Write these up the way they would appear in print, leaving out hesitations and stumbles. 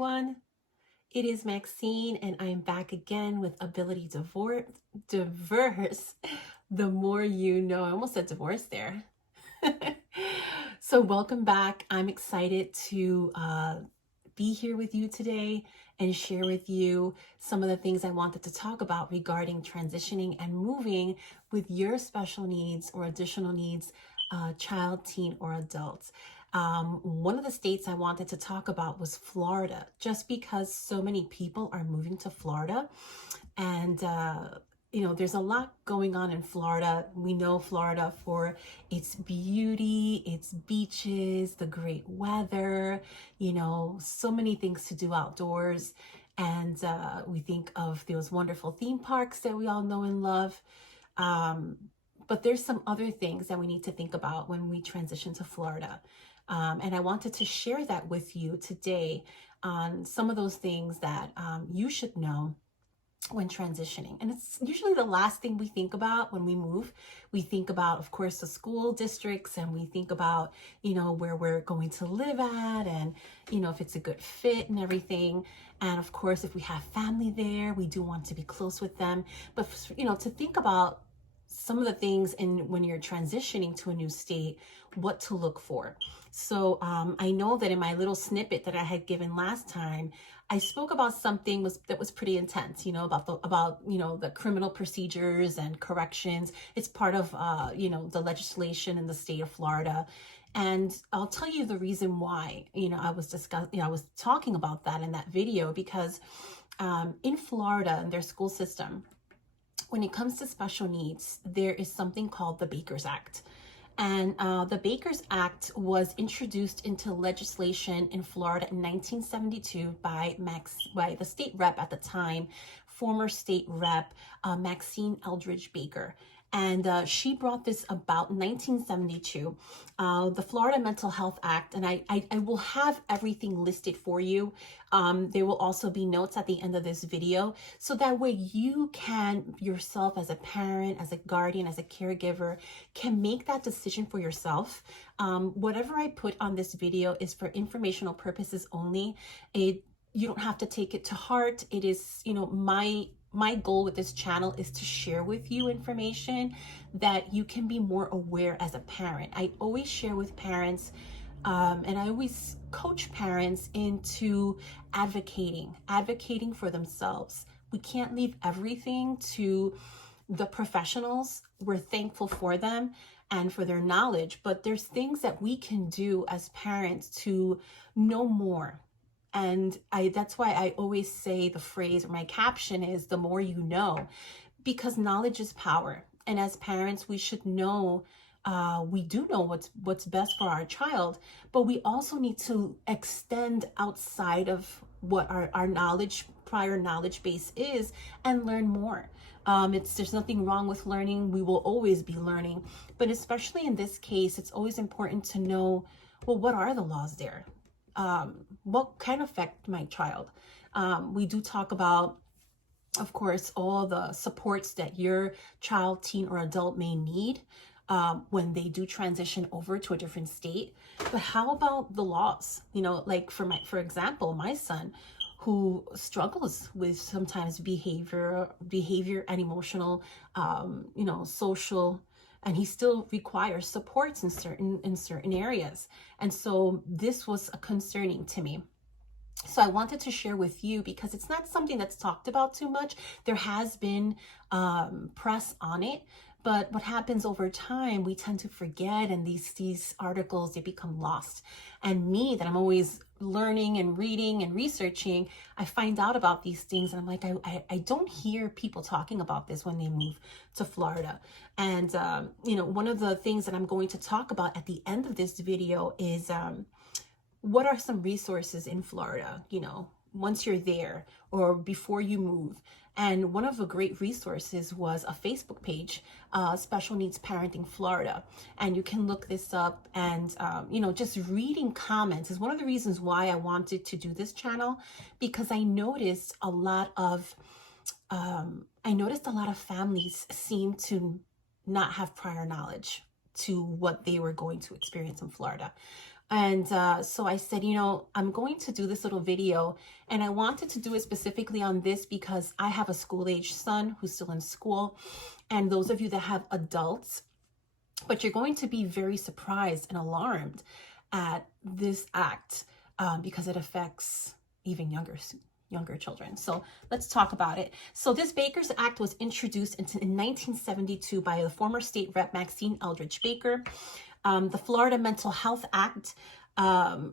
everyone. It is Maxine, and I am back again with Ability Diverse. The more you know. I almost said divorce there. So welcome back. I'm excited to be here with you today and share with you some of the things I wanted to talk about regarding transitioning and moving with your special needs or additional needs, child, teen, or adult. One of the states I wanted to talk about was Florida, just because so many people are moving to Florida. And, there's a lot going on in Florida. We know Florida for its beauty, its beaches, the great weather, so many things to do outdoors. And we think of those wonderful theme parks that we all know and love. But there's some other things that we need to think about when we transition to Florida. And I wanted to share that with you today on some of those things that you should know when transitioning. And it's usually the last thing we think about when we move. We think about, of course, the school districts, and we think about, where we're going to live at, and, if it's a good fit and everything. And of course, if we have family there, we do want to be close with them. But, to think about some of the things when you're transitioning to a new state, what to look for. So I know that in my little snippet that I had given last time, I spoke about something that was pretty intense, about the criminal procedures and corrections. It's part of the legislation in the state of Florida. And I'll tell you the reason why, I was talking about that in that video, because in Florida, in their school system, when it comes to special needs, there is something called the Baker's Act. And the Baker's Act was introduced into legislation in Florida in 1972 by the state rep at the time, former state rep Maxine Eldridge Baker. And she brought this about in 1972, the Florida Mental Health Act. And I will have everything listed for you. There will also be notes at the end of this video. So that way you can yourself, as a parent, as a guardian, as a caregiver, can make that decision for yourself. Whatever I put on this video is for informational purposes only. You don't have to take it to heart. It is, my goal with this channel is to share with you information that you can be more aware as a parent. I always share with parents, and I always coach parents into advocating for themselves. We can't leave everything to the professionals. We're thankful for them and for their knowledge, but there's things that we can do as parents to know more. And that's why I always say the phrase, or my caption is, the more you know, because knowledge is power. And as parents, we should know, we do know what's best for our child, but we also need to extend outside of what our prior knowledge base is, and learn more. There's nothing wrong with learning. We will always be learning, but especially in this case, it's always important to know, well, what are the laws there? What can affect my child? We do talk about, of course, all the supports that your child, teen, or adult may need when they do transition over to a different state. But how about the laws? Like for example, my son, who struggles with sometimes behavior and emotional, social, and he still requires supports in certain areas. And so this was concerning to me. So I wanted to share with you, because it's not something that's talked about too much. There has been press on it, but what happens over time, we tend to forget, and these articles, they become lost. And me, that I'm always learning and reading and researching, I find out about these things, and I'm like, I don't hear people talking about this when they move to Florida. And one of the things that I'm going to talk about at the end of this video is what are some resources in Florida, once you're there or before you move. And one of the great resources was a Facebook page, Special Needs Parenting Florida. And you can look this up, and, just reading comments is one of the reasons why I wanted to do this channel, because I noticed a lot of families seem to not have prior knowledge to what they were going to experience in Florida. And so I said, I'm going to do this little video, and I wanted to do it specifically on this because I have a school-age son who's still in school. And those of you that have adults, but you're going to be very surprised and alarmed at this act because it affects even younger children. So let's talk about it. So this Baker's Act was introduced in 1972 by the former state rep Maxine Eldridge Baker. The Florida Mental Health Act,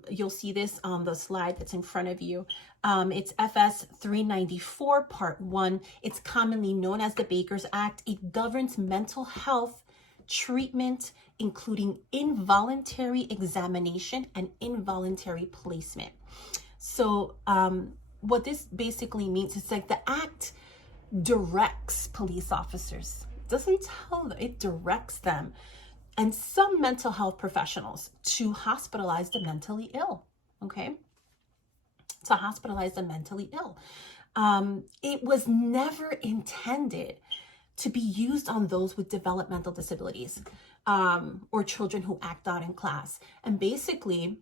you'll see this on the slide that's in front of you. It's FS 394 Part 1. It's commonly known as the Baker's Act. It governs mental health treatment, including involuntary examination and involuntary placement. So what this basically means is like the act directs police officers. It doesn't tell them, it directs them and some mental health professionals to hospitalize the mentally ill, okay? To hospitalize the mentally ill. It was never intended to be used on those with developmental disabilities or children who act out in class. And basically,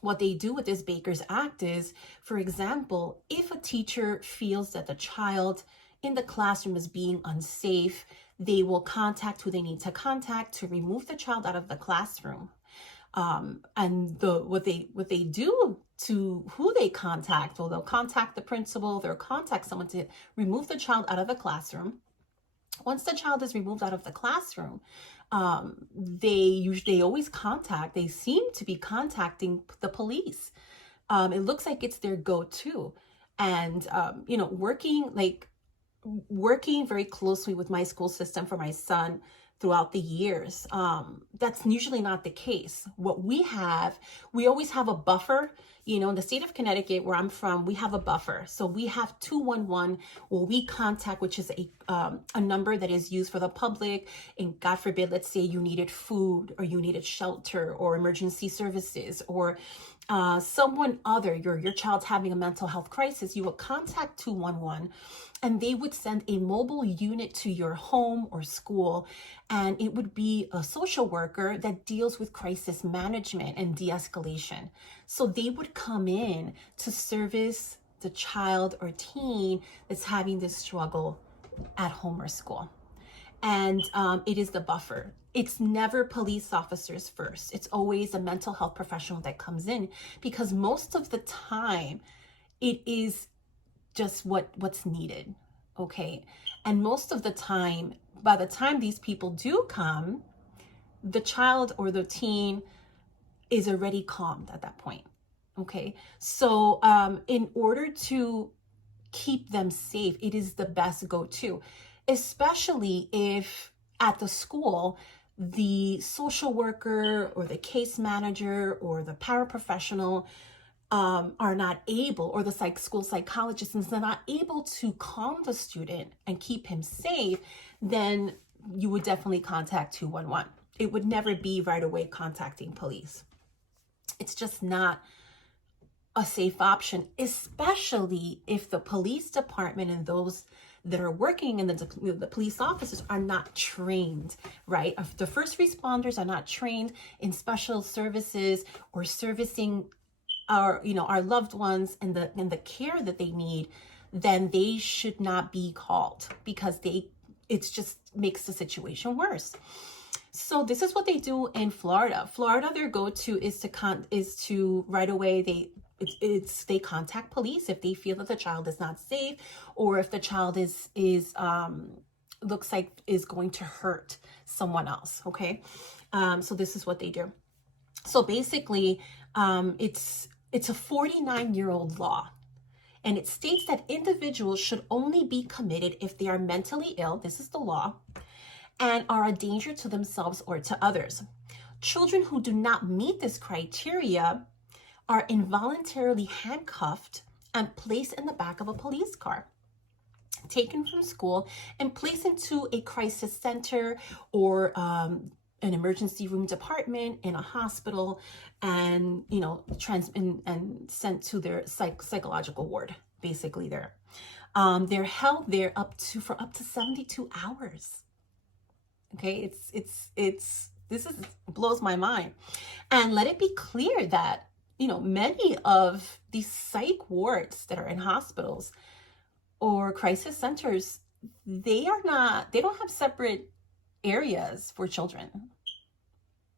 what they do with this Baker's Act is, for example, if a teacher feels that the child in the classroom is being unsafe, they will contact who they need to contact to remove the child out of the classroom. And what they do to who they contact, well, they'll contact the principal, they'll contact someone to remove the child out of the classroom. Once the child is removed out of the classroom, they always they seem to be contacting the police. It looks like it's their go-to. And, working very closely with my school system for my son throughout the years, that's usually not the case. What we always have a buffer. In the state of Connecticut, where I'm from, we have a buffer. So we have 211 where we contact, which is a number that is used for the public. And God forbid, let's say you needed food or you needed shelter or emergency services or someone other, your child's having a mental health crisis, you would contact 211 and they would send a mobile unit to your home or school. And it would be a social worker that deals with crisis management and de-escalation. So they would come in to service the child or teen that's having this struggle at home or school. And it is the buffer. It's never police officers first. It's always a mental health professional that comes in, because most of the time it is just what's needed, okay? And most of the time, by the time these people do come, the child or the teen is already calmed at that point, okay? So in order to keep them safe, it is the best go-to, especially if at the school, the social worker or the case manager or the paraprofessional are not able, or the school psychologist is not able to calm the student and keep him safe, then you would definitely contact 211. It would never be right away contacting police. It's just not a safe option, especially if the police department and those that are working in the police officers are not trained, right? If the first responders are not trained in special services or servicing our loved ones and the care that they need, then they should not be called, because it just makes the situation worse. So this is what they do in Florida. Their go-to is to right away they contact police if they feel that the child is not safe, or if the child looks like is going to hurt someone else. Okay, so this is what they do. So basically, it's a 49-year-old law, and it states that individuals should only be committed if they are mentally ill. This is the law, and are a danger to themselves or to others. Children who do not meet this criteria are involuntarily handcuffed and placed in the back of a police car, taken from school and placed into a crisis center or an emergency room department in a hospital, and and sent to their psychological ward. Basically, they're held there for up to 72 hours. Okay, it's blows my mind. And let it be clear that, many of these psych wards that are in hospitals or crisis centers, they don't have separate areas for children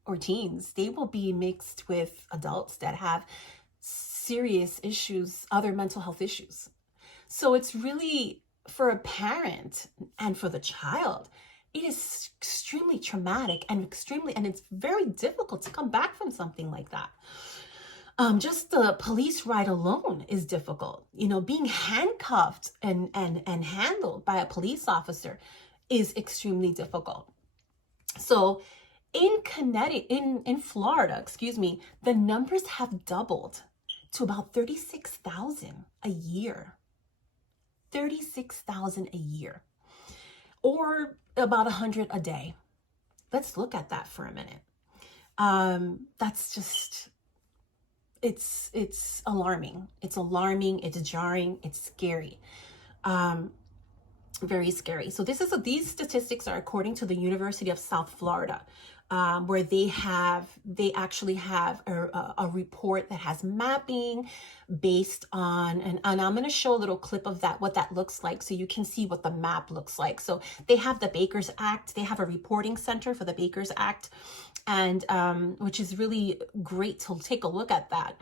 or teens. They will be mixed with adults that have serious issues, other mental health issues. So it's really, for a parent and for the child, it is extremely traumatic and it's very difficult to come back from something like that. Just the police ride alone is difficult. Being handcuffed and handled by a police officer is extremely difficult. So in Florida, the numbers have doubled to about 36,000 a year. 36,000 a year, or about 100 a day. Let's look at that for a minute. That's just, it's alarming. It's alarming. It's jarring. It's scary. Very scary. So these statistics are according to the University of South Florida, where they actually have a report that has mapping based on, and I'm going to show a little clip of what that looks like so you can see what the map looks like. So they have the Baker's Act. They have a reporting center for the Baker's Act, and which is really great to take a look at that.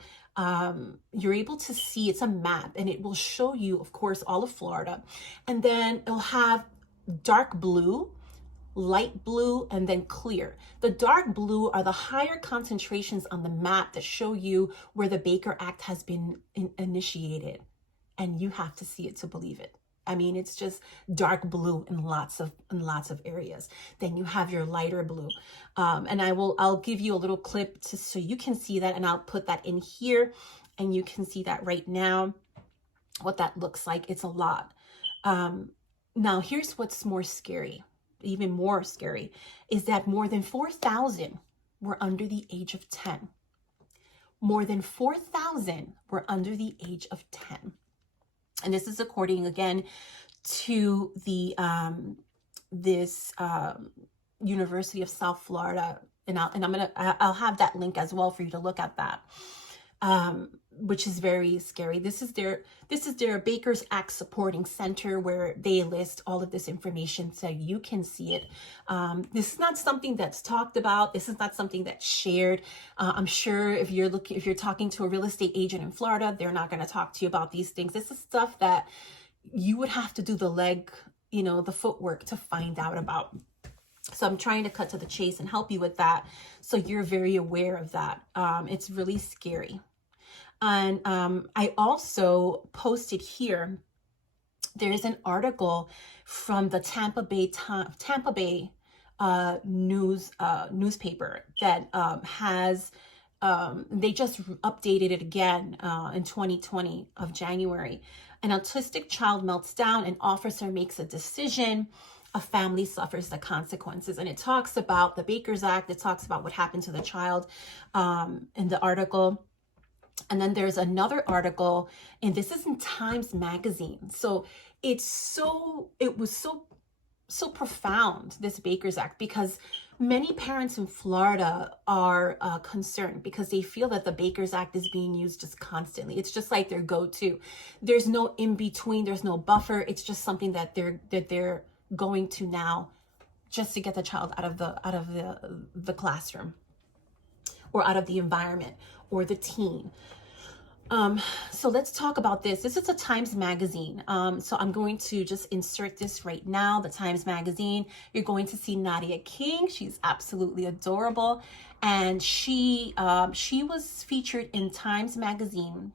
You're able to see, it's a map, and it will show you, of course, all of Florida, and then it'll have dark blue, light blue, and then clear. The dark blue are the higher concentrations on the map that show you where the Baker Act has been initiated, and you have to see it to believe it. I mean, it's just dark blue in lots of areas. Then you have your lighter blue, and I'll give you a little clip so you can see that, and I'll put that in here, and you can see that right now what that looks like. It's a lot. Now here's what's more scary. Even more scary is that more than 4,000 were under the age of 10. More than 4,000 were under the age of 10. And this is according, again, to the University of South Florida. And I'll have that link as well for you to look at that. Which is very scary. This is their Baker's Act supporting center, where they list all of this information so you can see it. This is not something that's talked about. This is not something that's shared. I'm sure if you're talking to a real estate agent in Florida, they're not going to talk to you about these things. This is stuff that you would have to do the footwork to find out about. So I'm trying to cut to the chase and help you with that, so you're very aware of that. It's really scary. And I also posted here, there's an article from the Tampa Bay newspaper that has, they just updated it again in 2020 of January. An autistic child melts down, an officer makes a decision, a family suffers the consequences. And it talks about the Baker's Act. It talks about what happened to the child in the article. And then there's another article, and this is in Times Magazine. So it was so profound, this Baker's Act, because many parents in Florida are concerned because they feel that the Baker's Act is being used just constantly. It's just like their go-to. There's no in between. There's no buffer. It's just something that they're going to now, just to get the child out of the classroom, or out of the environment, or the teen. So let's talk about this. This is a Times Magazine. So I'm going to just insert this right now, the Times Magazine. You're going to see Nadia King. She's absolutely adorable. And she was featured in Time Magazine,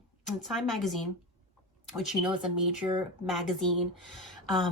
which is a major magazine,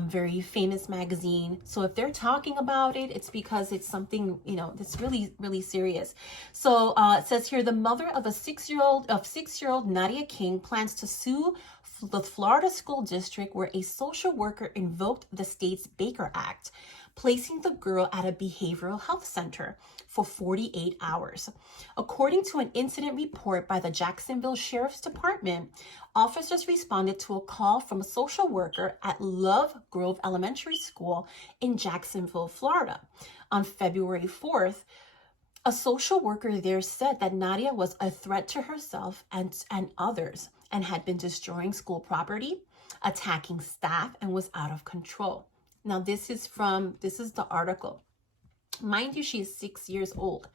very famous magazine. So if they're talking about it, it's because it's something, that's really, really serious. So it says here, the mother of 6-year-old Nadia King plans to sue the Florida school district where a social worker invoked the state's Baker Act, placing the girl at a behavioral health center for 48 hours. According to an incident report by the Jacksonville Sheriff's Department, officers responded to a call from a social worker at Love Grove Elementary School in Jacksonville, Florida. On February 4th, A social worker there said that Nadia was a threat to herself and others, and had been destroying school property, attacking staff, and was out of control. Now, this is the article. Mind you, she is 6 years old.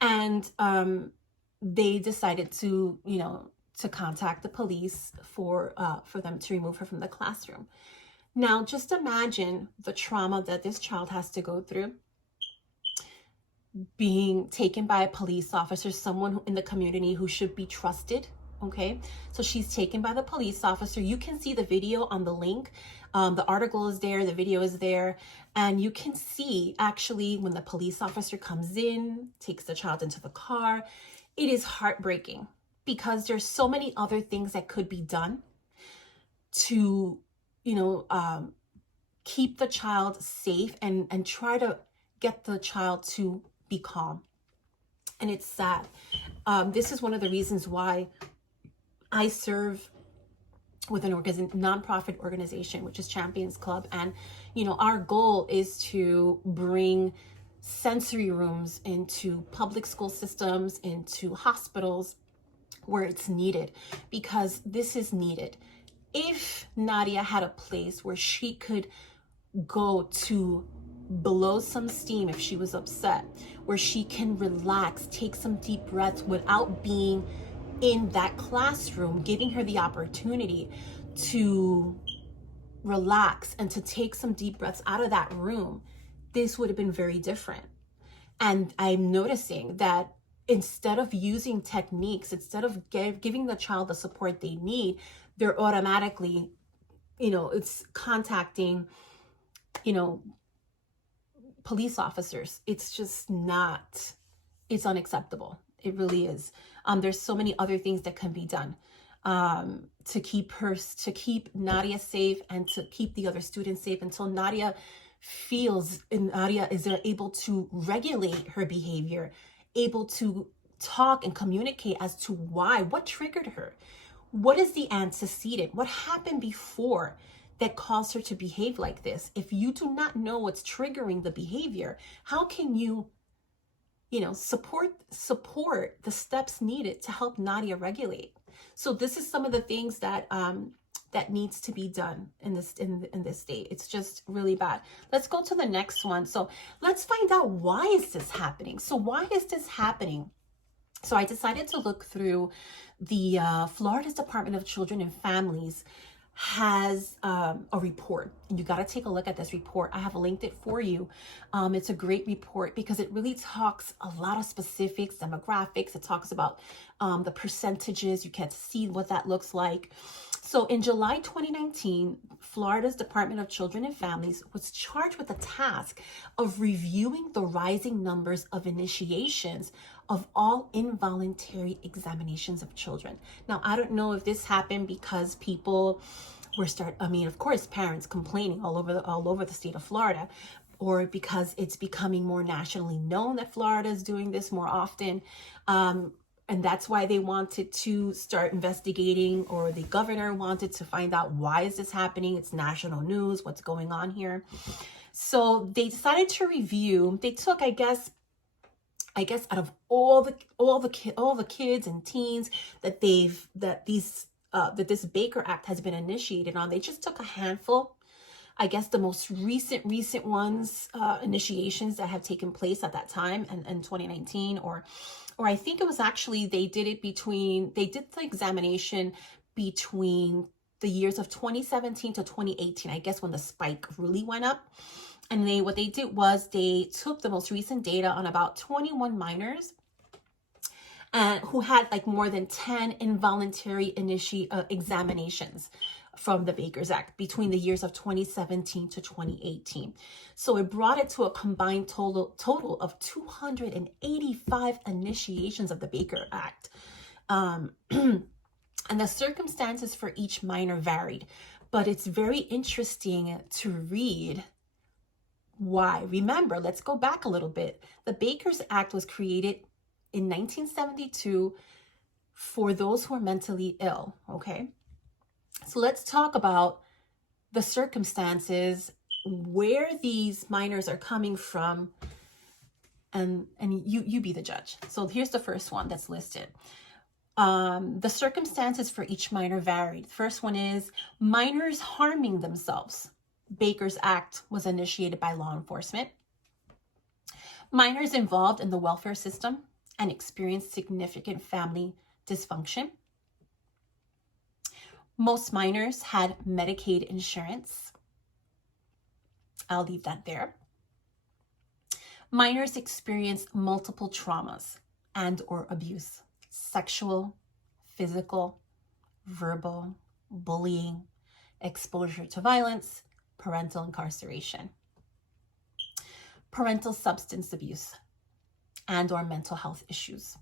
And they decided to, to contact the police for them to remove her from the classroom. Now, just imagine the trauma that this child has to go through, being taken by a police officer, someone in the community who should be trusted. Okay, so she's taken by the police officer. You can see the video on the link. The article is there, the video is there, and you can see actually when the police officer comes in, takes the child into the car. It is heartbreaking because there's so many other things that could be done to, keep the child safe and try to get the child to be calm. And it's sad. This is one of the reasons why I serve with an nonprofit organization, which is Champions Club. And, our goal is to bring sensory rooms into public school systems, into hospitals where it's needed, because this is needed. If Nadia had a place where she could go to blow some steam if she was upset, where she can relax, take some deep breaths without being in that classroom, giving her the opportunity to relax and to take some deep breaths out of that room, this would have been very different. And I'm noticing that instead of using techniques, instead of giving the child the support they need, they're automatically, it's contacting, police officers. It's just not, it's unacceptable. It really is. There's so many other things that can be done to keep Nadia safe and to keep the other students safe until Nadia feels, and Nadia is able to regulate her behavior, able to talk and communicate as to why, what triggered her, what is the antecedent, what happened before that caused her to behave like this. If you do not know what's triggering the behavior, how can you support the steps needed to help Nadia regulate? So this is some of the things that that needs to be done in this state. It's just really bad. Let's go to the next one. So let's find out, why is this happening? So why is this happening? So I decided to look through the Florida's Department of Children and Families has a report, and you got to take a look at this report. I have linked it for you. It's a great report because it really talks a lot of specifics, demographics. It talks about the percentages. You can see what that looks like. So in July 2019, Florida's Department of Children and Families was charged with the task of reviewing the rising numbers of initiations of all involuntary examinations of children. Now, I don't know if this happened because people were of course, parents complaining all over the state of Florida, or because it's becoming more nationally known that Florida is doing this more often. And that's why they wanted to start investigating, or the governor wanted to find out, why is this happening? It's national news. What's going on here? So they decided to review. They took, I guess out of all the kids and teens that this Baker Act has been initiated on, they just took a handful. I guess the most recent ones, initiations that have taken place at that time in 2019, or I think it was actually, they did the examination between the years of 2017 to 2018, I guess, when the spike really went up. And what they did was they took the most recent data on about 21 minors who had more than 10 involuntary examinations from the Baker's Act between the years of 2017 to 2018. So it brought it to a combined total of 285 initiations of the Baker Act. And the circumstances for each minor varied, but it's very interesting to read why. Remember, let's go back a little bit. The Baker's Act was created in 1972 for those who are mentally ill, okay? So let's talk about the circumstances, where these minors are coming from, and you be the judge. So here's the first one that's listed. The circumstances for each minor varied. The first one is minors harming themselves. Baker's Act was initiated by law enforcement. Minors involved in the welfare system and experienced significant family dysfunction. Most minors had Medicaid insurance. I'll leave that there. Minors experienced multiple traumas and or abuse: sexual, physical, verbal, bullying, exposure to violence, parental incarceration, parental substance abuse, and or mental health issues.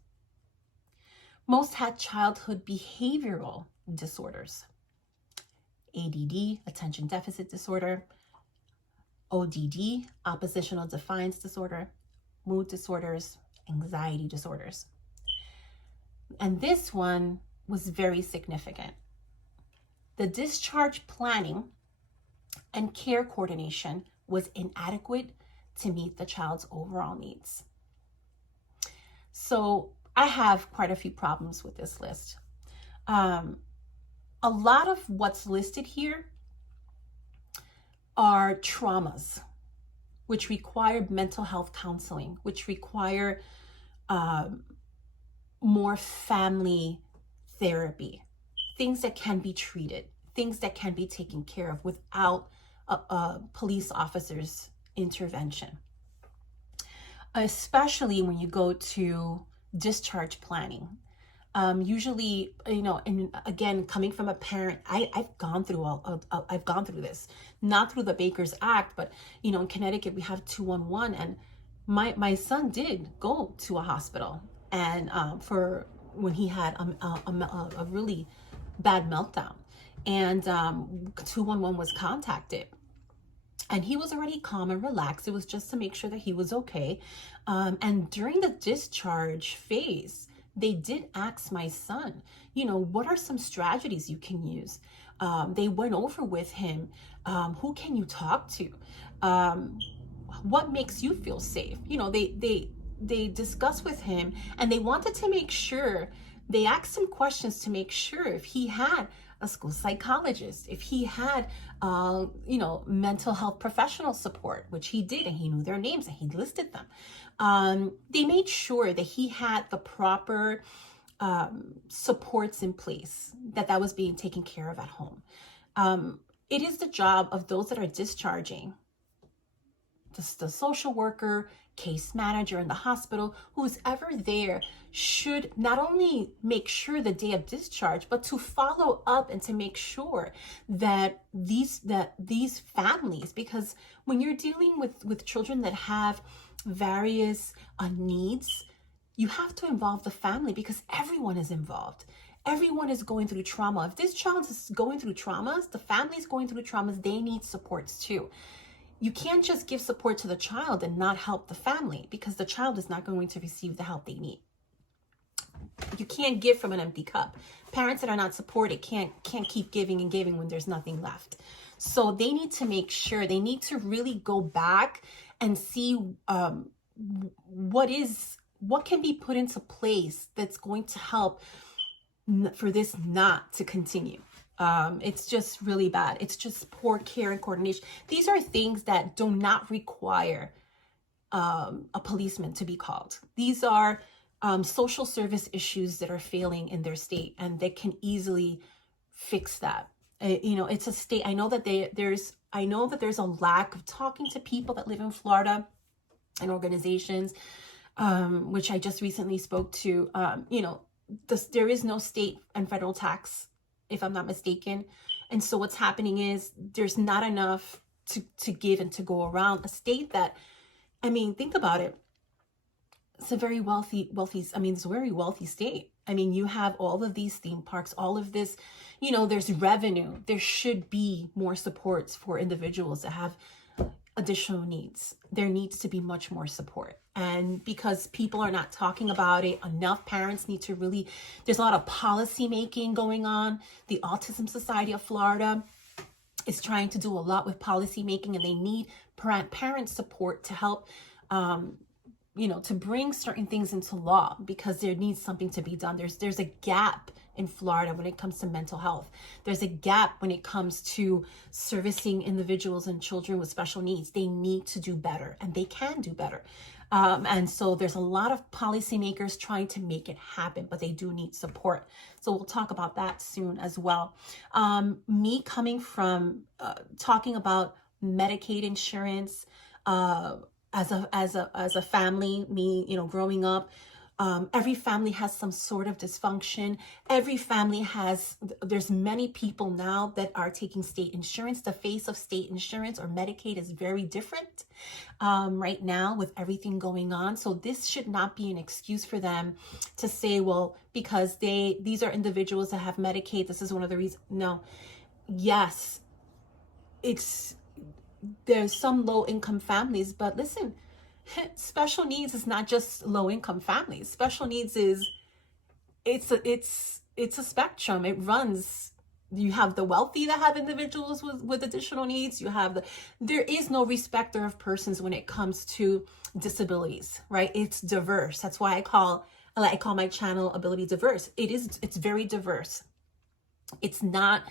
Most had childhood behavioral disorders: ADD, attention deficit disorder, ODD, oppositional defiance disorder, mood disorders, anxiety disorders. And this one was very significant. The discharge planning and care coordination was inadequate to meet the child's overall needs. So I have quite a few problems with this list. A lot of what's listed here are traumas, which require mental health counseling, which require more family therapy, things that can be treated, things that can be taken care of without a police officer's intervention. Especially when you go to discharge planning. Usually, and again, coming from a parent, I've gone through this, not through the Baker's Act, but in Connecticut we have 211, and my son did go to a hospital, and for when he had a really bad meltdown, and 211 was contacted. And he was already calm and relaxed. It was just to make sure that he was okay. And during the discharge phase, they did ask my son, what are some strategies you can use? They went over with him, who can you talk to? What makes you feel safe? They discussed with him, and they wanted to make sure, they asked him questions to make sure if he had a school psychologist, if he had, mental health professional support, which he did, and he knew their names and he listed them. They made sure that he had the proper supports in place, that was being taken care of at home. It is the job of those that are discharging, the social worker, case manager in the hospital, who's ever there, should not only make sure the day of discharge, but to follow up and to make sure that these families, because when you're dealing with children that have various needs, you have to involve the family, because everyone is involved. Everyone is going through trauma. If this child is going through traumas, the family's going through traumas, they need supports too. You can't just give support to the child and not help the family, because the child is not going to receive the help they need. You can't give from an empty cup. Parents that are not supported can't keep giving and giving when there's nothing left. So they need to make sure, they need to really go back and see what can be put into place that's going to help for this not to continue. It's just really bad. It's just poor care and coordination. These are things that do not require a policeman to be called. These are social service issues that are failing in their state, and they can easily fix that. It's a state. I know that there's a lack of talking to people that live in Florida and organizations, which I just recently spoke to. There is no state and federal tax, if I'm not mistaken. And so what's happening is there's not enough to give and to go around. A state that, think about it. It's a very wealthy, it's a very wealthy state. You have all of these theme parks, all of this, there's revenue. There should be more supports for individuals that have additional needs. There needs to be much more support. And because people are not talking about it enough, parents need to really, there's a lot of policy making going on. The Autism Society of Florida is trying to do a lot with policy making, and they need parent support to help to bring certain things into law, because there needs something to be done. There's a gap in Florida when it comes to mental health. There's a gap when it comes to servicing individuals and children with special needs. They need to do better, and they can do better. And so there's a lot of policymakers trying to make it happen, but they do need support. So we'll talk about that soon as well. Me coming from talking about Medicaid insurance, as a family, me, growing up, every family has some sort of dysfunction. Every family there's many people now that are taking state insurance. The face of state insurance or Medicaid is very different right now with everything going on. So this should not be an excuse for them to say, well, because these are individuals that have Medicaid, this is one of the reasons. No. Yes, there's some low income families, but listen, special needs is not just low income families. Special needs it's a spectrum. It runs. You have the wealthy that have individuals with additional needs. There is no respecter of persons when it comes to disabilities, right? It's diverse. That's why I call my channel Ability Diverse. It's very diverse. It's not,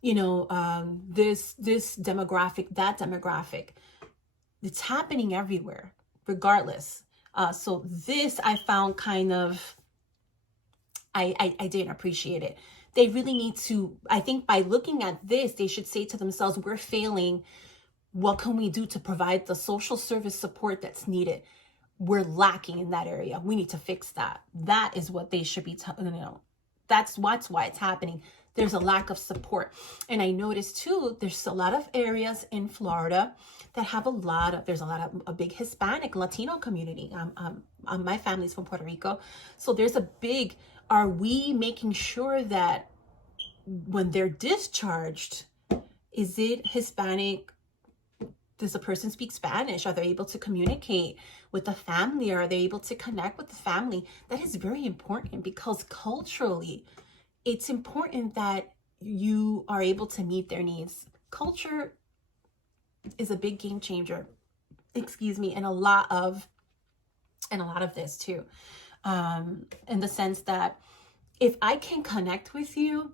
this demographic, that demographic. It's happening everywhere, regardless. So this I found kind of, I didn't appreciate it. They really need to, I think by looking at this, they should say to themselves, we're failing. What can we do to provide the social service support that's needed? We're lacking in that area. We need to fix that. That is what they should be, that's why it's happening. There's a lack of support. And I noticed too, there's a lot of areas in Florida that have there's a big Hispanic Latino community. My family's from Puerto Rico. So are we making sure that when they're discharged, is it Hispanic? Does the person speak Spanish? Are they able to communicate with the family? Are they able to connect with the family? That is very important, because culturally, it's important that you are able to meet their needs. Culture is a big game changer, and a lot of this too, in the sense that if I can connect with you,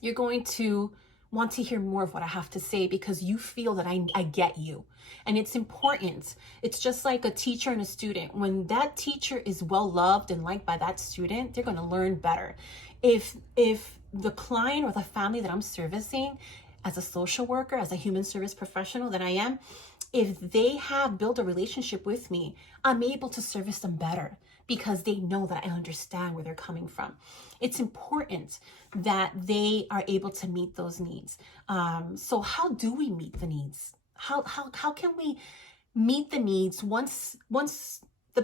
you're going to want to hear more of what I have to say, because you feel that I get you. And it's important. It's just like a teacher and a student. When that teacher is well loved and liked by that student, they're going to learn better. If the client or the family that I'm servicing, as a social worker, as a human service professional that I am, if they have built a relationship with me, I'm able to service them better, because they know that I understand where they're coming from. It's important that they are able to meet those needs. So how do we meet the needs? How can we meet the needs once the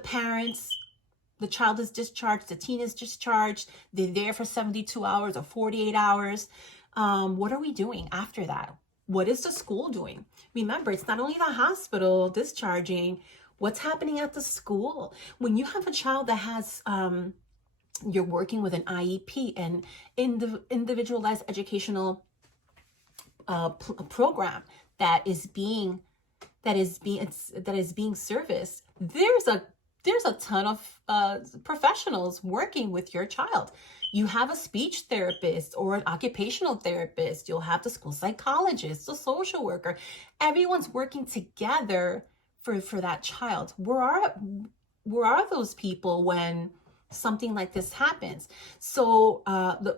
child is discharged, the teen is discharged, they're there for 72 hours or 48 hours. What are we doing after that? What is the school doing? Remember, it's not only the hospital discharging, what's happening at the school. When you have a child that has, you're working with an IEP and individualized educational program that is being serviced, there's a ton of professionals working with your child. You have a speech therapist or an occupational therapist. You'll have the school psychologist, the social worker. Everyone's working together for that child. Where are those people when something like this happens? So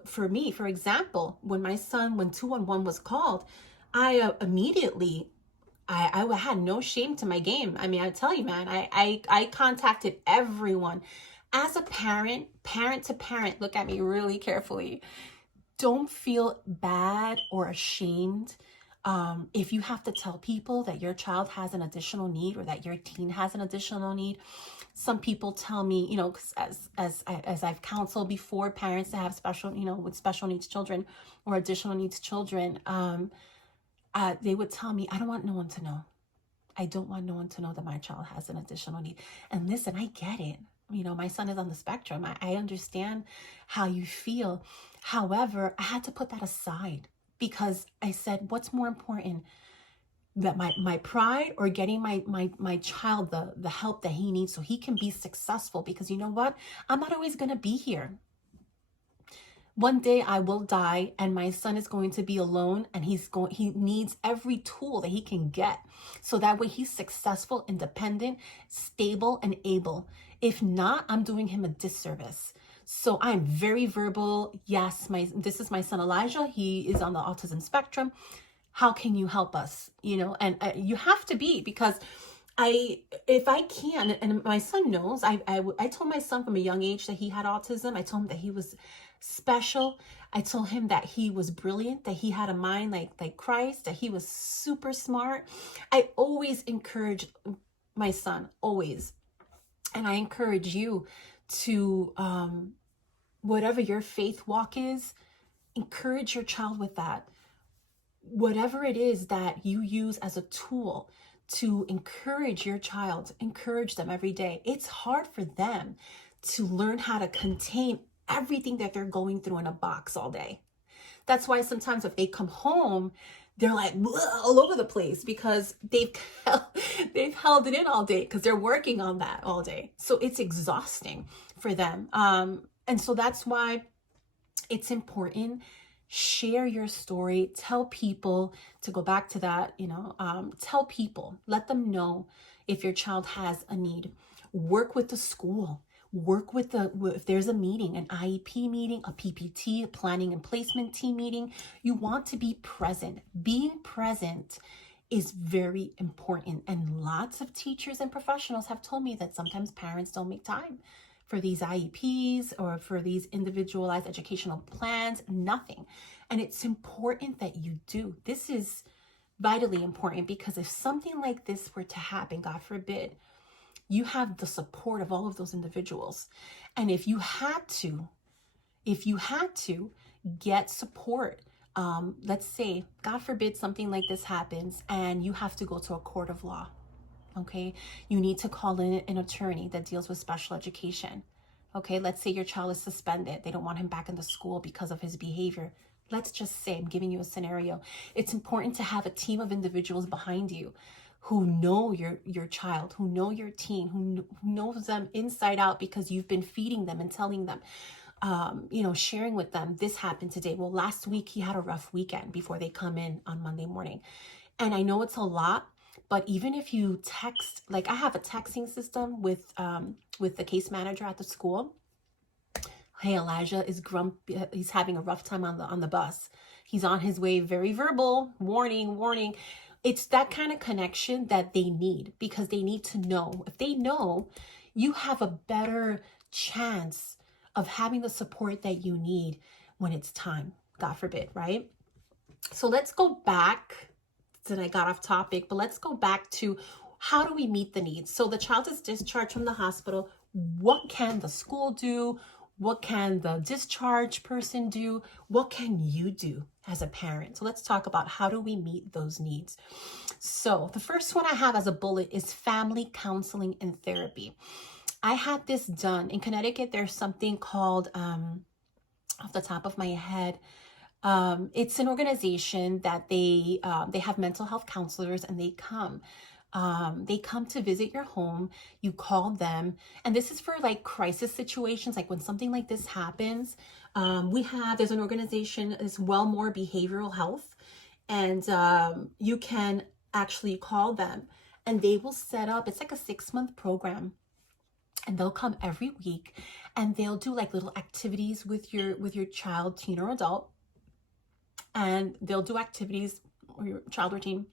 for me, for example, when 211 was called, I immediately, I had no shame to my game. I mean, I tell you, man, I contacted everyone. As a parent to parent, look at me really carefully. Don't feel bad or ashamed if you have to tell people that your child has an additional need or that your teen has an additional need. Some people tell me, as I've counseled before, parents that have with special needs children or additional needs children, they would tell me, I don't want no one to know. I don't want no one to know that my child has an additional need. And listen, I get it. My son is on the spectrum. I understand how you feel. However, I had to put that aside, because I said, what's more important? that my pride, or getting my child the help that he needs so he can be successful. Because you know what? I'm not always going to be here. One day I will die and my son is going to be alone, and he needs every tool that he can get so that way he's successful, independent, stable, and able. If not, I'm doing him a disservice. So I'm very verbal. Yes, this is my son Elijah. He is on the autism spectrum. How can you help us? You know, and you have to be, because if I can, and my son knows, I told my son from a young age that he had autism. I told him that he was special. I told him that he was brilliant, that he had a mind like Christ, that he was super smart. I always encourage my son, always. And I encourage you to, whatever your faith walk is, encourage your child with that. Whatever it is that you use as a tool to encourage your child, encourage them every day. It's hard for them to learn how to contain everything that they're going through in a box all day. That's why sometimes if they come home, they're like all over the place, because they've held it in all day, because they're working on that all day. So it's exhausting for them. And so that's why it's important. Share your story, tell people, to go back to that, tell people, let them know if your child has a need. Work with the school, work with if there's a meeting, an IEP meeting, a PPT, a planning and placement team meeting, you want to be present. Being present is very important. And lots of teachers and professionals have told me that sometimes parents don't make time for these IEPs or for these individualized educational plans, nothing. And it's important that you do. This is vitally important, because if something like this were to happen, God forbid, you have the support of all of those individuals. And if you had to get support, let's say, God forbid, something like this happens and you have to go to a court of law. Okay, you need to call in an attorney that deals with special education. Okay, let's say your child is suspended. They don't want him back in the school because of his behavior. Let's just say, I'm giving you a scenario. It's important to have a team of individuals behind you who know your child, who know your teen, who knows them inside out, because you've been feeding them and telling them, sharing with them, this happened today. Well, last week he had a rough weekend before they come in on Monday morning. And I know it's a lot, but even if you text, like I have a texting system with the case manager at the school. Hey, Elijah is grumpy. He's having a rough time on the bus. He's on his way, very verbal, warning, warning. It's that kind of connection that they need, because they need to know. If they know, you have a better chance of having the support that you need when it's time, God forbid, right? So let's go back. Then I got off topic, but let's go back to, how do we meet the needs? So the child is discharged from the hospital. What can the school do? What can the discharge person do? What can you do as a parent? So let's talk about, how do we meet those needs? So the first one I have as a bullet is family counseling and therapy. I had this done in Connecticut. There's something called, off the top of my head, it's an organization that they have mental health counselors, and they come to visit your home. You call them, and this is for like crisis situations, like when something like this happens. There's an organization, it's Wellmore Behavioral Health, and you can actually call them, and they will set up, it's like a 6-month program. And they'll come every week, and they'll do like little activities with your child, teen, or adult. And they'll do activities, or your child or teen,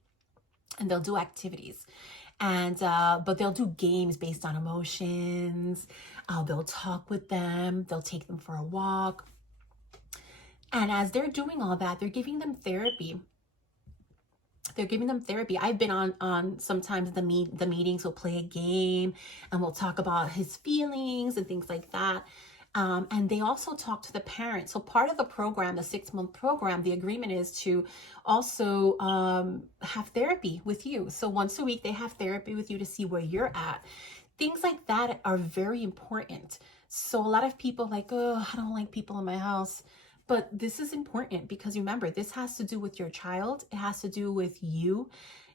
and they'll do activities. And but they'll do games based on emotions. They'll talk with them. They'll take them for a walk. And as they're doing all that, they're giving them therapy. I've been on sometimes the meetings. We'll play a game, and we'll talk about his feelings and things like that. And they also talk to the parents. So part of the program, the 6-month program, the agreement is to also have therapy with you. So once a week, they have therapy with you to see where you're at. Things like that are very important. So a lot of people are like, oh, I don't like people in my house. But this is important, because remember, this has to do with your child. It has to do with you.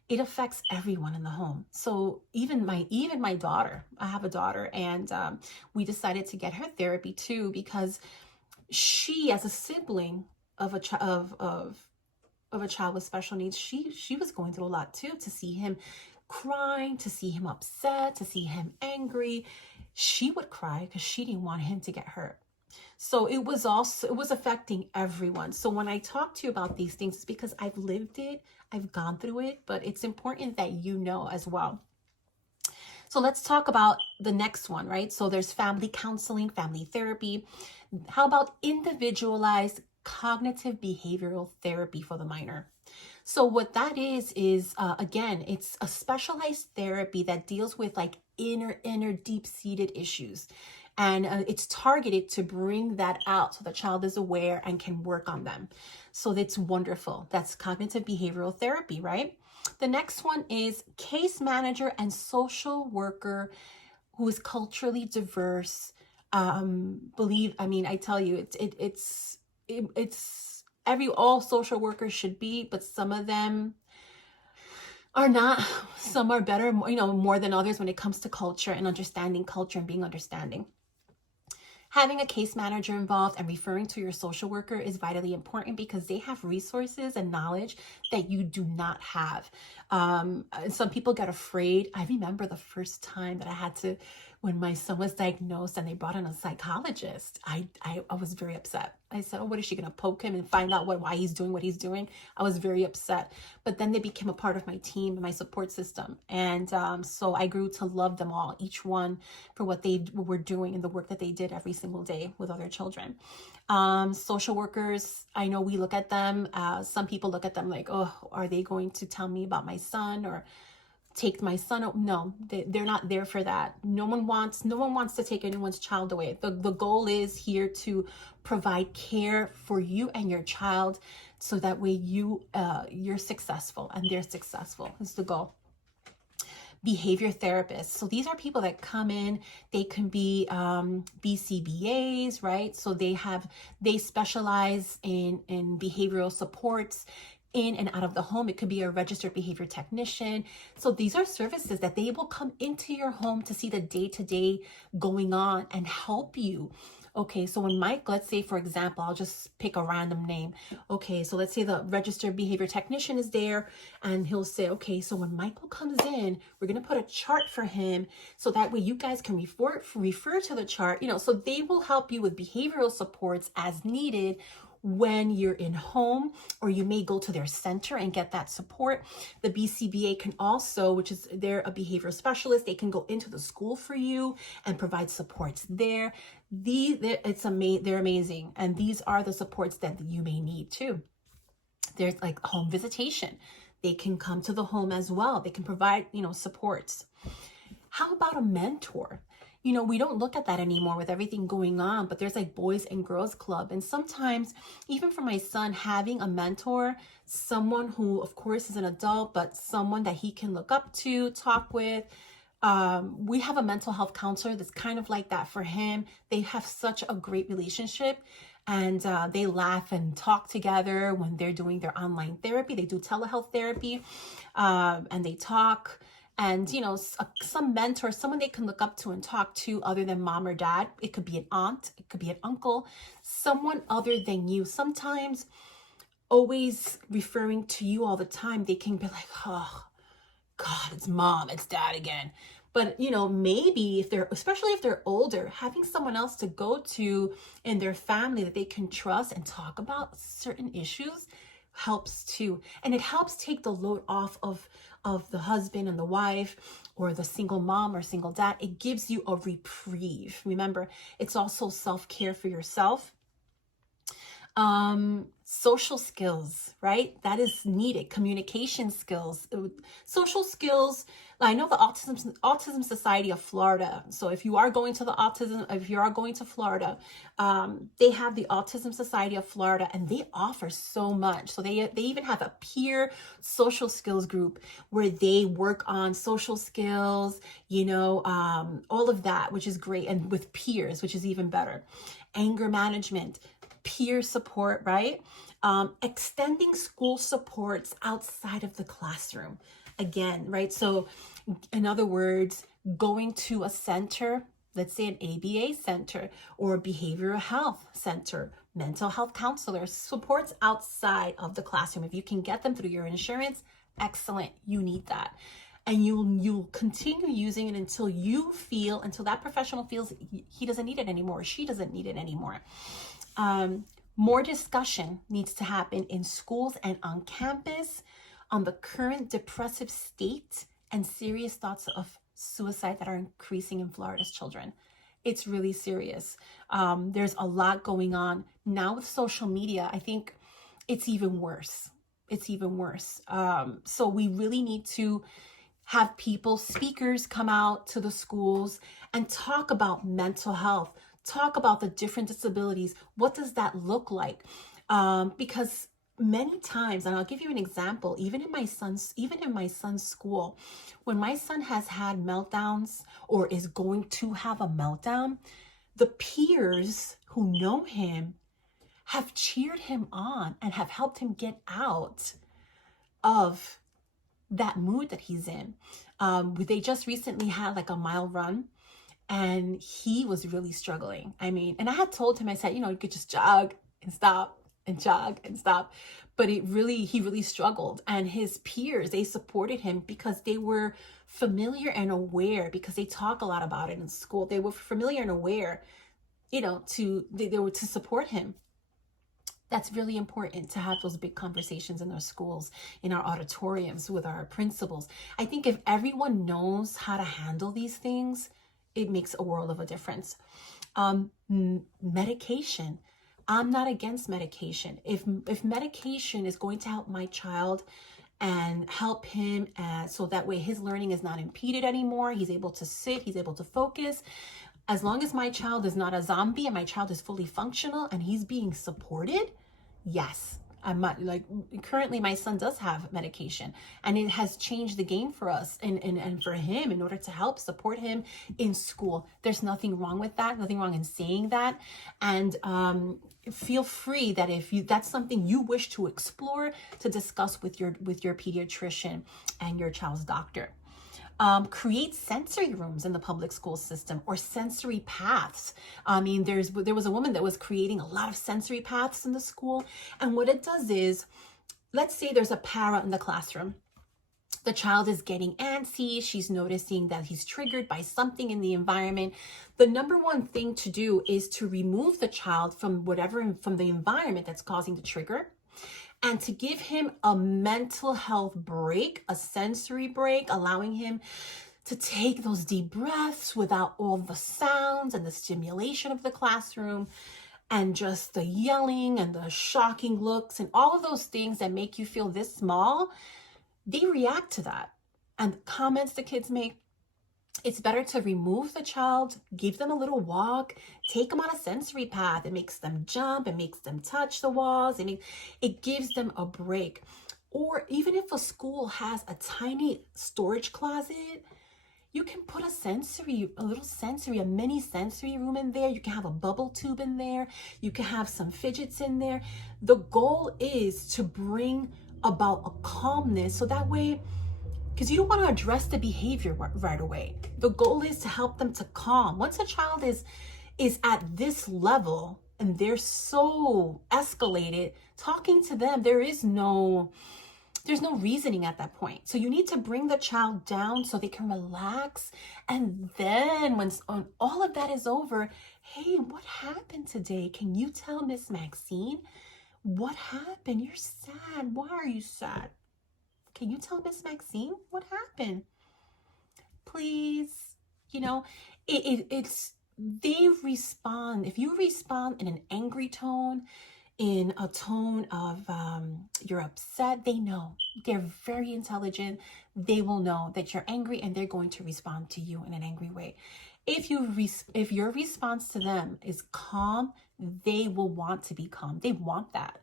it affects everyone in the home. So even my daughter, I have a daughter, and we decided to get her therapy too, because she, as a sibling of a child with special needs, she was going through a lot too. To see him crying, to see him upset, to see him angry, she would cry because she didn't want him to get hurt. So it was affecting everyone. So when I talk to you about these things, it's because I've lived it, I've gone through it, but it's important that you know as well. So let's talk about the next one, right? So there's family counseling, family therapy. How about individualized cognitive behavioral therapy for the minor? So what that is again, it's a specialized therapy that deals with like inner deep-seated issues. And it's targeted to bring that out so the child is aware and can work on them. So that's wonderful. That's cognitive behavioral therapy, right? The next one is case manager and social worker who is culturally diverse. I tell you, it's all social workers should be, but some of them are not. Some are better, more than others when it comes to culture and understanding culture and being understanding. Having a case manager involved and referring to your social worker is vitally important because they have resources and knowledge that you do not have. Some people get afraid. I remember the first time that I had to, when my son was diagnosed and they brought in a psychologist, I was very upset. I said, oh, what is she going to poke him and find out why he's doing what he's doing? I was very upset. But then they became a part of my team and my support system. And so I grew to love them all, each one for what they were doing and the work that they did every single day with other children. Social workers, I know we look at them. Some people look at them like, oh, are they going to tell me about my son or take my son? No, they're not there for that. No one wants to take anyone's child away. The goal is here to provide care for you and your child, so that way you're successful and they're successful is the goal. Behavior therapists. So these are people that come in, they can be BCBAs, right? So they specialize in behavioral supports in and out of the home. It could be a registered behavior technician. So these are services that they will come into your home to see the day-to-day going on and help you. Okay, so when Mike, let's say, for example, I'll just pick a random name. Okay, so let's say the registered behavior technician is there and he'll say, okay, so when Michael comes in, we're going to put a chart for him so that way you guys can refer to the chart, so they will help you with behavioral supports as needed when you're in home, or you may go to their center and get that support. The BCBA can also, which is they're a behavioral specialist, they can go into the school for you and provide supports there. They're amazing. And these are the supports that you may need too. There's like home visitation. They can come to the home as well. They can provide, supports. How about a mentor? We don't look at that anymore with everything going on, but there's like boys and girls club. And sometimes even for my son, having a mentor, someone who of course is an adult, but someone that he can look up to, talk with. We have a mental health counselor that's kind of like that for him. They have such a great relationship, and they laugh and talk together when they're doing their online therapy. They do telehealth therapy, and they talk. And, some mentor, someone they can look up to and talk to other than mom or dad. It could be an aunt, it could be an uncle, someone other than you. Sometimes always referring to you all the time, they can be like, oh, God, it's mom, it's dad again. But, maybe especially if they're older, having someone else to go to in their family that they can trust and talk about certain issues helps too. And it helps take the load off of the husband and the wife, or the single mom or single dad. It gives you a reprieve. Remember, it's also self-care for yourself. Social skills, right? That is needed. Communication skills, social skills. I know the Autism Society of Florida. So if you are going to Florida, they have the Autism Society of Florida, and they offer so much. So they even have a peer social skills group where they work on social skills, all of that, which is great. And with peers, which is even better. Anger management. peer support, right? Extending school supports outside of the classroom. Again, right? So in other words, going to a center, let's say an ABA center or a behavioral health center, mental health counselors, supports outside of the classroom. If you can get them through your insurance, excellent. You need that. And you'll continue using it until that professional feels he doesn't need it anymore, or she doesn't need it anymore. More discussion needs to happen in schools and on campus on the current depressive state and serious thoughts of suicide that are increasing in Florida's children. It's really serious. There's a lot going on now with social media. I think it's even worse. So we really need to have speakers come out to the schools and talk about mental health, talk about the different disabilities. What does that look like? Because many times, and I'll give you an example, even in my son's school, when my son has had meltdowns or is going to have a meltdown, the peers who know him have cheered him on and have helped him get out of that mood that he's in. They just recently had like a mile run, and he was really struggling. I mean, and I had told him, I said, you could just jog and stop and jog and stop. But he really struggled. And his peers, they supported him because they were familiar and aware, because they talk a lot about it in school. They were familiar and aware, they were to support him. That's really important, to have those big conversations in our schools, in our auditoriums, with our principals. I think if everyone knows how to handle these things, it makes a world of a difference. Medication. I'm not against medication. If medication is going to help my child and help him so that way his learning is not impeded anymore, he's able to sit, he's able to focus, as long as my child is not a zombie and my child is fully functional and he's being supported, yes. I'm not, currently my son does have medication, and it has changed the game for us and for him, in order to help support him in school. There's nothing wrong with that, nothing wrong in saying that. And feel free that if that's something you wish to explore, to discuss with your pediatrician and your child's doctor. Create sensory rooms in the public school system, or sensory paths. I mean, there was a woman that was creating a lot of sensory paths in the school. And what it does is, let's say there's a para in the classroom. The child is getting antsy. She's noticing that he's triggered by something in the environment. The number one thing to do is to remove the child from the environment that's causing the trigger, and to give him a mental health break, a sensory break, allowing him to take those deep breaths without all the sounds and the stimulation of the classroom, and just the yelling and the shocking looks and all of those things that make you feel this small. They react to that. And the comments the kids make, it's better to remove the child, give them a little walk, take them on a sensory path. It makes them jump, it makes them touch the walls, and it gives them a break. Or even if a school has a tiny storage closet, you can put a mini sensory room in there. You can have a bubble tube in there. You can have some fidgets in there. The goal is to bring about a calmness, so that way, because you don't want to address the behavior right away. The goal is to help them to calm. Once a child is at this level and they're so escalated, talking to them, there's no reasoning at that point. So you need to bring the child down so they can relax. And then when all of that is over, hey, what happened today? Can you tell Miss Maxine what happened? You're sad. Why are you sad? Can you tell Miss Maxine what happened? Please, they respond. If you respond in an angry tone, in a tone of you're upset, they know. They're very intelligent. They will know that you're angry, and they're going to respond to you in an angry way. If your response to them is calm, they will want to be calm. They want that.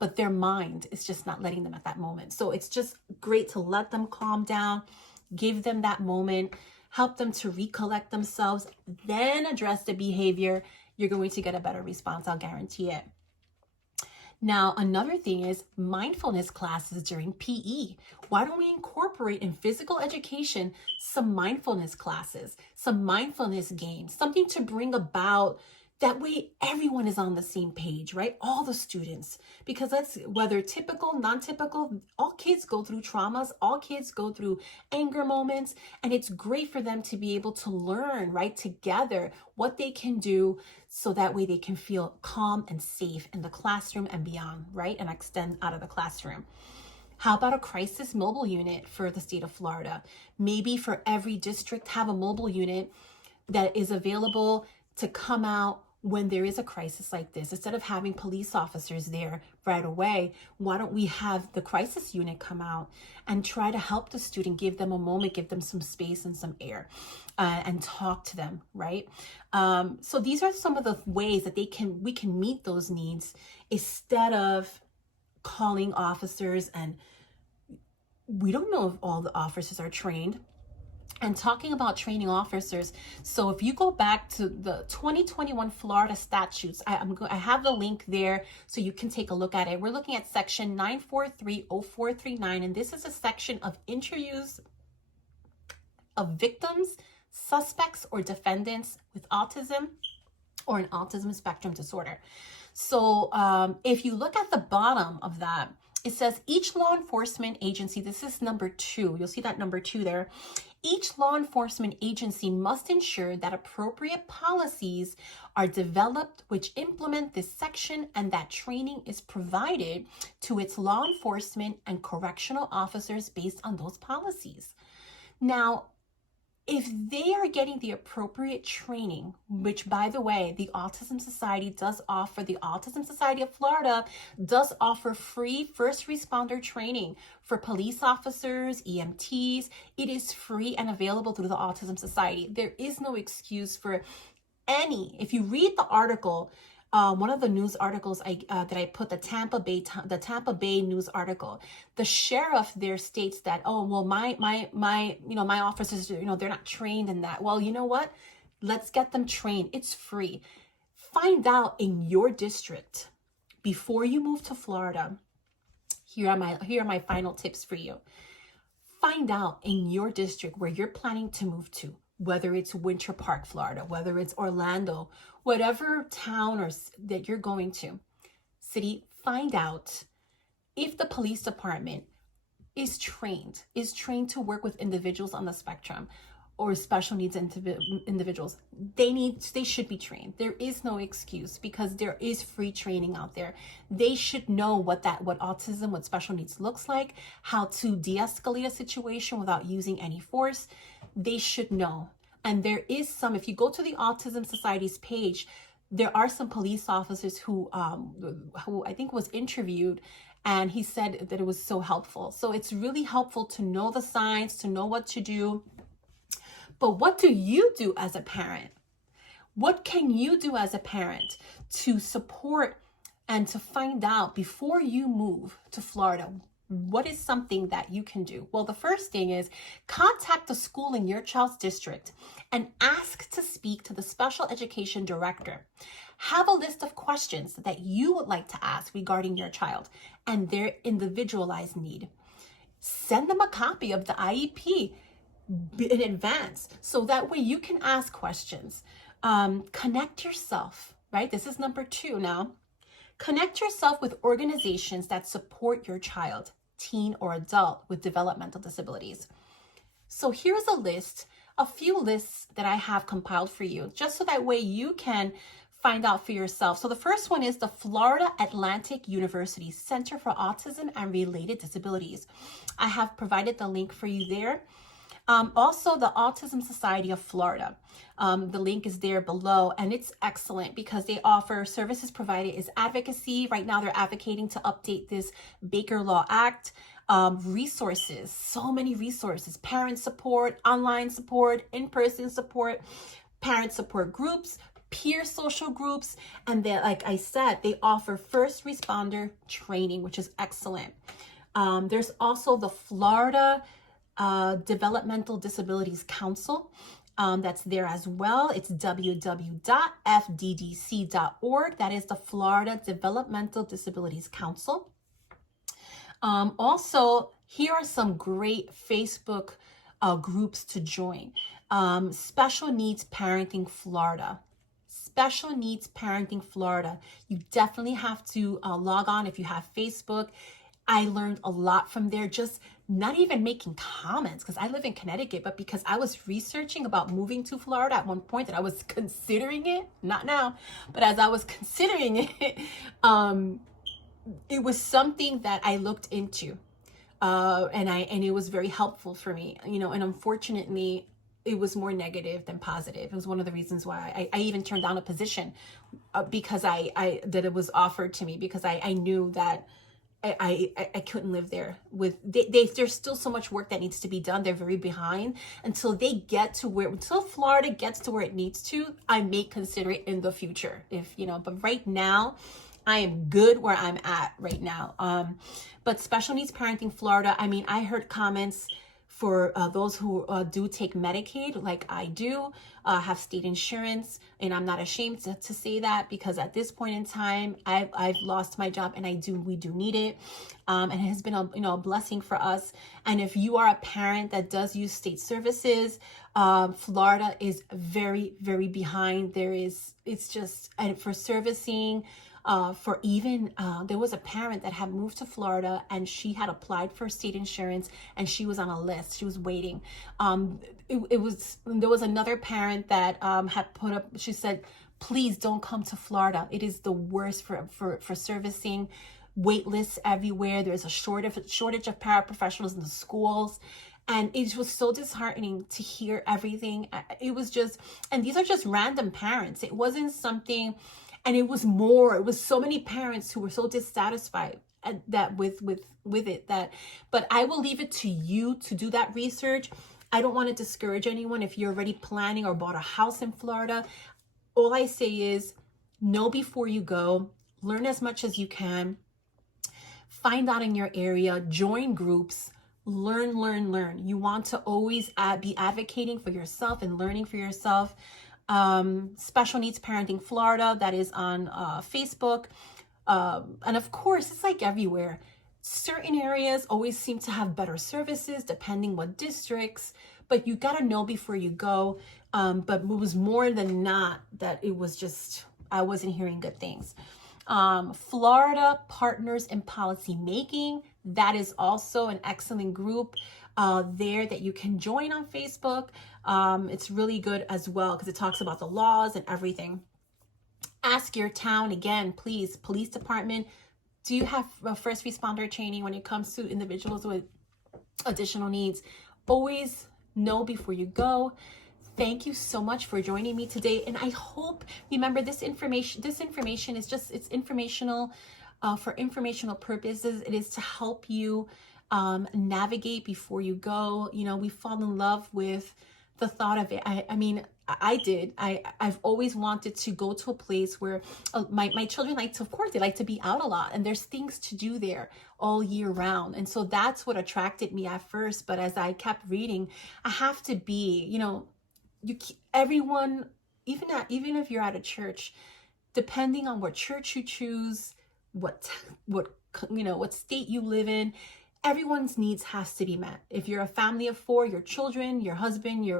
But their mind is just not letting them at that moment. So it's just great to let them calm down, give them that moment, help them to recollect themselves, then address the behavior. You're going to get a better response, I'll guarantee it. Now, another thing is mindfulness classes during PE. Why don't we incorporate in physical education some mindfulness classes, some mindfulness games, something to bring about that way everyone is on the same page, right? All the students, because that's whether typical, non-typical, all kids go through traumas, all kids go through anger moments, and it's great for them to be able to learn, right, together what they can do so that way they can feel calm and safe in the classroom and beyond, right, and extend out of the classroom. How about a crisis mobile unit for the state of Florida? Maybe for every district have a mobile unit that is available to come out when there is a crisis like this. Instead of having police officers there right away, why don't we have the crisis unit come out and try to help the student, give them a moment, give them some space and some air, and talk to them, right? So these are some of the ways that we can meet those needs instead of calling officers, and we don't know if all the officers are trained. And talking about training officers, so if you go back to the 2021 Florida statutes, I have the link there so you can take a look at it. We're looking at section 9430439, and this is a section of interviews of victims, suspects, or defendants with autism or an autism spectrum disorder. So if you look at the bottom of that, it says each law enforcement agency, this is number 2, you'll see that number 2 there. Each law enforcement agency must ensure that appropriate policies are developed which implement this section, and that training is provided to its law enforcement and correctional officers based on those policies. Now, if they are getting the appropriate training, which, by the way, the Autism Society does offer, the Autism Society of Florida does offer free first responder training for police officers, EMTs. It is free and available through the Autism Society. There is no excuse for if you read the article, one of the news articles that I put, the Tampa Bay news article, the sheriff there states that, oh, well, my officers, they're not trained in that. Well, you know what? Let's get them trained. It's free. Find out in your district before you move to Florida. Here are my final tips for you. Find out in your district where you're planning to move to, whether it's Winter Park, Florida, whether it's Orlando, whatever town or that you're going to, city, find out if the police department is trained to work with individuals on the spectrum or special needs individuals. They should be trained. There is no excuse because there is free training out there. They should know what autism, what special needs looks like, how to de-escalate a situation without using any force. They should know. And there is some, if you go to the Autism Society's page, there are some police officers who I think was interviewed, and he said that it was so helpful. So it's really helpful to know the signs, to know what to do. But what do you do as a parent? What can you do as a parent to support and to find out before you move to Florida? What is something that you can do? Well, the first thing is contact the school in your child's district and ask to speak to the special education director. Have a list of questions that you would like to ask regarding your child and their individualized need. Send them a copy of the IEP in advance so that way you can ask questions. Connect yourself, right? This is number 2 now. Connect yourself with organizations that support your child, teen, or adult with developmental disabilities. So here's a few lists that I have compiled for you, just so that way you can find out for yourself. So the first one is the Florida Atlantic University Center for Autism and Related Disabilities. I have provided the link for you there. Also, the Autism Society of Florida. The link is there below, and it's excellent because they offer services provided is Advocacy. Right now, they're advocating to update this Baker Law Act. Resources, so many resources, parent support, online support, in-person support, parent support groups, peer social groups, and then, like I said, they offer first responder training, which is excellent. There's also the Florida Developmental Disabilities Council, That's there as well. It's www.fddc.org. That is the Florida Developmental Disabilities Council. Also, here are some great Facebook groups to join. Special Needs Parenting Florida. Special Needs Parenting Florida. You definitely have to log on if you have Facebook. I learned a lot from there, just not even making comments because I live in Connecticut, but because I was researching about moving to Florida at one point that I was considering it, not now, but as I was considering it, it was something that I looked into, and it was very helpful for me, and unfortunately, it was more negative than positive. It was one of the reasons why I even turned down a position because that it was offered to me because I knew that I couldn't live there with there's still so much work that needs to be done. They're very behind until Florida gets to where it needs to. I may consider it in the future but right now I am good where I'm at right now. But Special Needs Parenting Florida, I heard comments for those who do take Medicaid, like I do, have state insurance, and I'm not ashamed to say that because at this point in time, I've lost my job, and we do need it, and it has been a blessing for us. And if you are a parent that does use state services, Florida is very, very behind. And for servicing. For even there was a parent that had moved to Florida and she had applied for state insurance and she was on a list. She was waiting. There was another parent that had put up. She said, "Please don't come to Florida. It is the worst for servicing. Wait lists everywhere. There's a shortage of paraprofessionals in the schools." And it was so disheartening to hear everything. It was just, and these are just random parents. It wasn't something. And it was so many parents who were so dissatisfied with it but I will leave it to you to do that research. I don't want to discourage anyone if you're already planning or bought a house in Florida. All I say is know before you go, learn as much as you can, find out in your area, join groups, learn. You want to always be advocating for yourself and learning for yourself. Special Needs Parenting Florida, that is on Facebook, and of course it's like everywhere. Certain areas always seem to have better services depending what districts, but you got to know before you go. But it was more than not that it was just I wasn't hearing good things. Florida Partners in Policy Making, that is also an excellent group there that you can join on Facebook. It's really good as well because it talks about the laws and everything. Ask your town, again, please, police department, do you have a first responder training when it comes to individuals with additional needs? Always know before you go. Thank you so much for joining me today. And I hope, remember, this information is just, it's informational for informational purposes. It is to help you navigate before you go. We fall in love with the thought of it. I did. I've always wanted to go to a place where my children they like to be out a lot, and there's things to do there all year round. And so that's what attracted me at first. But as I kept reading, I have to be, everyone, even if you're at a church, depending on what church you choose, what state you live in, everyone's needs has to be met. If you're a family of 4, your children, your husband,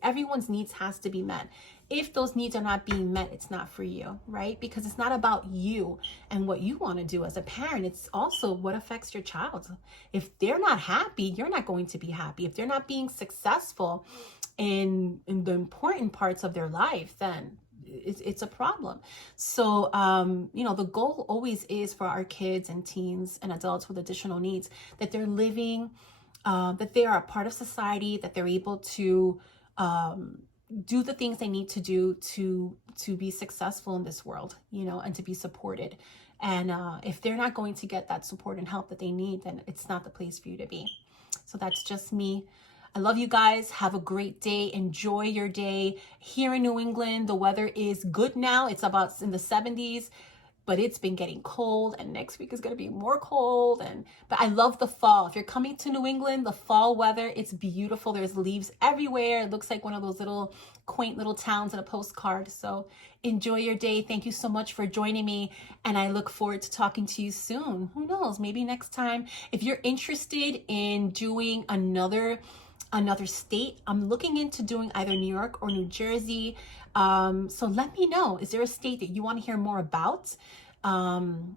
everyone's needs has to be met. If those needs are not being met, it's not for you, right? Because it's not about you and what you want to do as a parent. It's also what affects your child. If they're not happy, you're not going to be happy. If they're not being successful in the important parts of their life, then it's a problem. So, the goal always is for our kids and teens and adults with additional needs that they're living, that they are a part of society, that they're able to do the things they need to do to be successful in this world, and to be supported. And if they're not going to get that support and help that they need, then it's not the place for you to be. So that's just me. I love you guys. Have a great day. Enjoy your day. Here in New England, the weather is good now. It's about in the 70s. but it's been getting cold, and next week is going to be more cold. But I love the fall. If you're coming to New England, the fall weather, it's beautiful. There's leaves everywhere. It looks like one of those little quaint little towns in a postcard. So enjoy your day. Thank you so much for joining me, and I look forward to talking to you soon. Who knows, maybe next time. If you're interested in doing another state, I'm looking into doing either New York or New Jersey. So let me know, is there a state that you want to hear more about?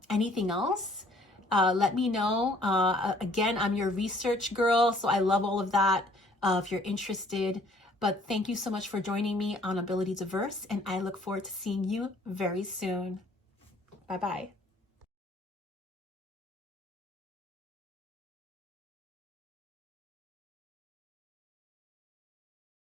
Anything else? Let me know. Again, I'm your research girl, so I love all of that if you're interested. But thank you so much for joining me on Ability Diverse, and I look forward to seeing you very soon. Bye-bye.